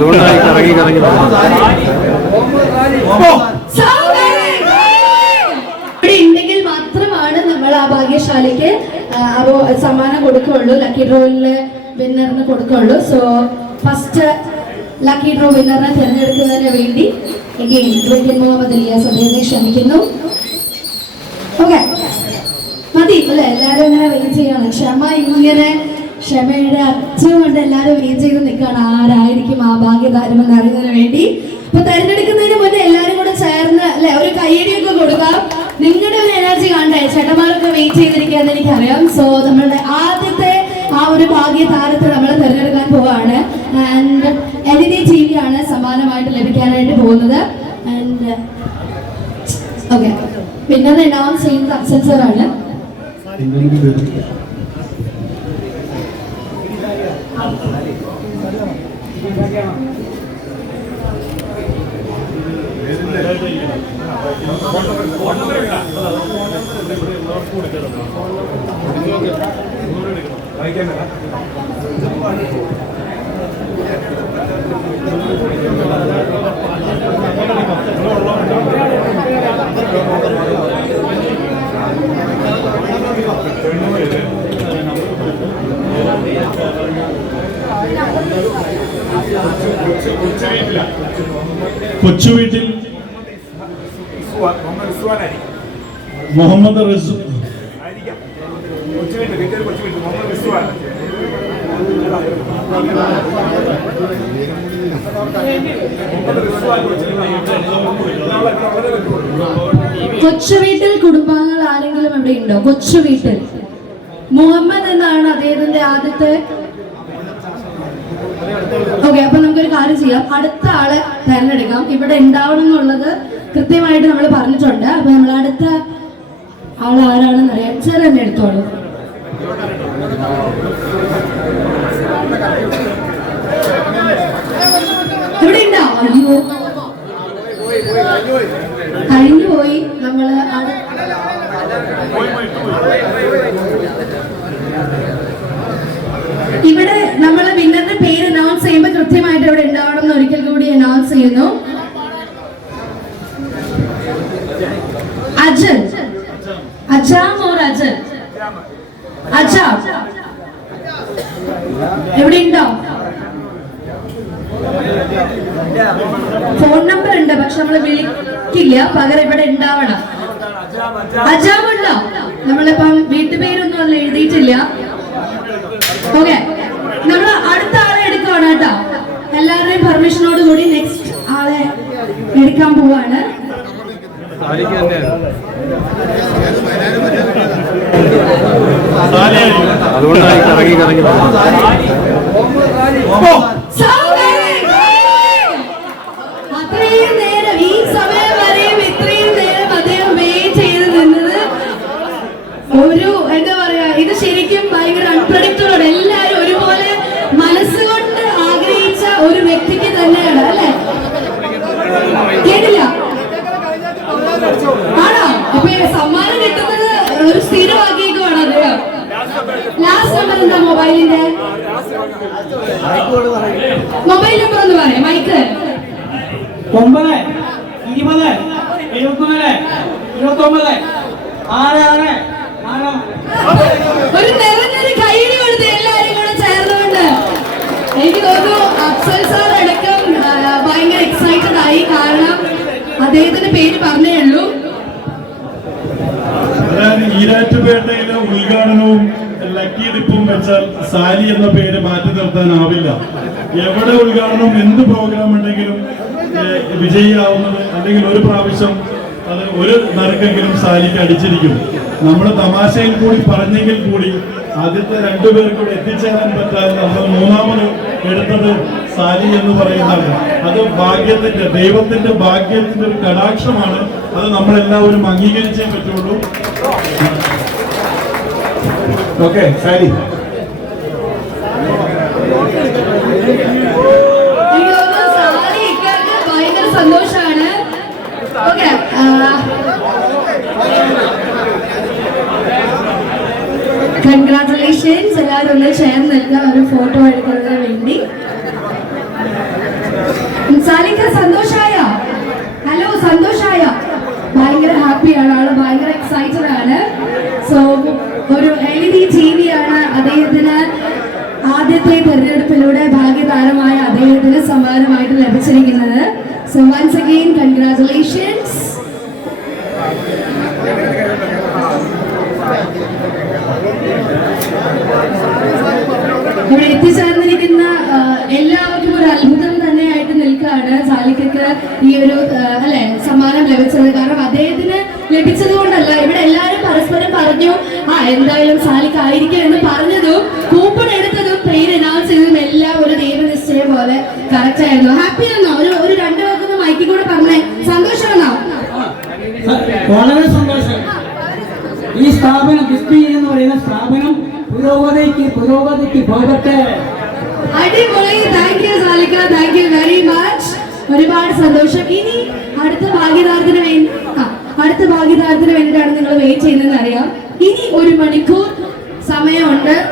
അതുകൊണ്ടാണ് കറങ്ങി കറങ്ങി ഉണ്ടെങ്കിൽ മാത്രമാണ് നമ്മൾ ആ ഭാഗ്യശാലിക്ക് ആ, അപ്പോ സമ്മാനം കൊടുക്കുകയുള്ളൂ ലക്കി ഡ്രോയിൽ വിന്നറിന് കൊടുക്കുകയുള്ളൂ. സോ ഫസ്റ്റ് ലക്കി ഡ്രോ വിന്നറിനെ തിരഞ്ഞെടുക്കുന്നതിന് വേണ്ടി again ഇബ്രാഹിം മുഹമ്മദ് ഇലിയാസ് അദ്ദേഹത്തെ ക്ഷമിക്കുന്നു ഓക്കെ മതി അല്ലെ? എല്ലാരും ഇങ്ങനെ വെയിറ്റ് ചെയ്യണം. ക്ഷമ ഇങ്ങനെ ക്ഷമയുടെ അച്ഛൻ കൊണ്ട് എല്ലാവരും വെയിറ്റ് ചെയ്ത് നിൽക്കുകയാണ്. ആരായിരിക്കും ആ ഭാഗ്യതാരം എന്ന് അറിയുന്നതിന് വേണ്ടി. അപ്പൊ തെരഞ്ഞെടുക്കുന്നതിന് മുന്നേ എല്ലാരും കൂടെ ചേർന്ന് അല്ലെ ഒരു കയ്യടിയൊക്കെ കൊടുക്കാം. നിങ്ങളുടെ ഒരു എനർജി കാണണ്ടേ ചേട്ടന്മാരൊക്കെ വെയിറ്റ് ചെയ്തിരിക്കുകയെന്ന് എനിക്കറിയാം. സോ നമ്മളുടെ ആദ്യത്തെ ആ ഒരു ഭാഗ്യ താരത്തെ നമ്മൾ തിരഞ്ഞെടുക്കാൻ പോവാണ്. And L E D T V ആണ് സമ്മാനമായിട്ട് ലഭിക്കാനായിട്ട് പോകുന്നത്. ആൻഡ് ഓക്കെ പിന്നെ അനൗൺസ് ചെയ്യുന്നത് അഫ്സൽ സർ ആണ് കൊച്ചുവീട്ടിൽ മുഹമ്മദ് റിസു കൊച്ചുവീട്ടിൽ കുടുംബാംഗങ്ങൾ ആരെങ്കിലും ഇവിടെ ഉണ്ടോ? കൊച്ചുവീട്ടിൽ. മുഹമ്മദ് എന്നാണ് അദ്ദേഹത്തിന്റെ ആദ്യത്തെ കാര്യം ചെയ്യാം. അടുത്ത ആളെ തെരഞ്ഞെടുക്കാം. ഇവിടെ ഉണ്ടാവണം എന്നുള്ളത് കൃത്യമായിട്ട് നമ്മൾ പറഞ്ഞിട്ടുണ്ട്. അപ്പൊ നമ്മൾ അടുത്ത ആൾ ആരാണെന്ന് അറിയാം. ചെറിയ തന്നെ എടുത്തോളൂ. ഇവിടെ ഉണ്ടോ? കഴിഞ്ഞു പോയി നമ്മൾ ഇവിടെ നമ്മൾ വിന്നറിന്റെ പേര് അനൗൺസ് ചെയ്യുമ്പോൾ കൃത്യമായിട്ട് ചെയ്യുന്നു അജൻ. അജാം ഓർ അജൻ? അജാം. എവിടെ ഉണ്ടോ ഫോൺ നമ്പർ ഉണ്ട് പക്ഷെ നമ്മൾ വിളിക്കില്ല. പകരം ഇവിടെ ഉണ്ടാവണം. അജാം ഉണ്ടോ നമ്മളിപ്പം വീട്ടുപേരൊന്നും അല്ല എഴുതിയിട്ടില്ല. എടുക്കാൻ പോവാണ്. അതുകൊണ്ടാണ് കറങ്ങി കറങ്ങി നമ്പർ എന്താ മൊബൈലിന്റെ? മൊബൈൽ നമ്പർ ഒന്ന് പറയാം മൈക്ക്. ഒമ്പത് ഇരുപത് എഴുപത്തിനാല് ഇരുപത്തി ഒമ്പത് ആറ് ആറ് ഒരു നിറഞ്ഞൊരു കൈയ്യടി കൊടുത്ത് എല്ലാരും കൂടെ ചേർന്നുകൊണ്ട് എനിക്ക് തോന്നുന്നു അഫ്സൽ സാർ അടക്കം ഭയങ്കര എക്സൈറ്റഡ് ആയി. കാരണം അദ്ദേഹത്തിന്റെ പേര് പറഞ്ഞേ ഉള്ളൂ. ഡിപ്പും വെച്ചാൽ സാലി എന്ന പേര് മാറ്റി നിർത്താനാവില്ല. എവിടെ ഉദ്ഘാടനം എന്ത് പ്രോഗ്രാം ഉണ്ടെങ്കിലും വിജയിയാവുന്നത് അല്ലെങ്കിൽ ഒരു പ്രാവശ്യം അത് ഒരു നറുക്കെങ്കിലും സാലിക്ക് അടിച്ചിരിക്കും. നമ്മൾ തമാശയിൽ കൂടി പറഞ്ഞെങ്കിൽ കൂടി ആദ്യത്തെ രണ്ടുപേർ കൂടി എത്തിച്ചേരാൻ പറ്റാതെ നമ്മൾ മൂന്നാമത് എടുത്തത് സാലി എന്ന് പറയുന്നത് അത് ഭാഗ്യത്തിന്റെ ദൈവത്തിന്റെ ഭാഗ്യത്തിന്റെ ഒരു കടാക്ഷമാണ്. അത് നമ്മളെല്ലാവരും അംഗീകരിച്ചേ പറ്റുള്ളൂ. ഓക്കെ സാരി സന്തോഷാണ് ഓക്കെ കൺഗ്രാറ്റുലേഷൻസ് എല്ലാവരും ഒന്ന് ചേർന്ന് ഒരു ഫോട്ടോ എടുക്കുന്നതിന് വേണ്ടി. അദ്ദേഹത്തിന് സമ്മാനമായിട്ട് ലഭിച്ചിരിക്കുന്നത്. സോ വൺസ് അഗെയിൻ കൺഗ്രാചുലേഷൻസ് ഇവിടെ എത്തിച്ചേർന്നിരിക്കുന്ന എല്ലാവർക്കും ഒരു അത്ഭുതം തന്നെയായിട്ട് നിൽക്കുകയാണ് സാലിക്കക്ക് ഈ ഒരു അല്ലെ സമ്മാനം ലഭിച്ചത്. കാരണം അദ്ദേഹത്തിന് ലഭിച്ചത് കൊണ്ടല്ല. ഇവിടെ എല്ലാവരും പരസ്പരം പറഞ്ഞു ആ എന്തായാലും സാലിക്ക് ആയിരിക്കും എന്ന് പറഞ്ഞതും കൂപ്പൺ പേര് അനൗൺസ് ചെയ്തതും എല്ലാം ഒരു ദൈവനിശ്ചയം പോലെ കറക്റ്റ് ആയിരുന്നു. ഹാപ്പി ആണോ? ഒരു ഒരു രണ്ടു പേർക്കൊന്ന് മൈക്കിൽ കൂടെ പറഞ്ഞേ. സന്തോഷമാണോ? വളരെ സന്തോഷം. ഈ സ്ഥാപനം കിസ്ബി എന്ന് പറയുന്ന സ്ഥാപനം പുരോഗതിക്ക് പുരോഗതിക്ക് പോകട്ടെ. അടിപൊളി. താങ്ക് യു സാലിക്ക. താങ്ക് യു വെരി മച്ച് ഒരുപാട് സന്തോഷം. ഇനി അടുത്ത ഭാഗ്യദാരത്തിന് വേണ്ടി അടുത്ത ഭാഗ്യദാരത്തിന് വേണ്ടിയിട്ടാണ് നിങ്ങൾ വെയിറ്റ് ചെയ്യുന്നതെന്ന് അറിയാം. ഇനി ഒരു മണിക്കൂർ സമയമുണ്ട്.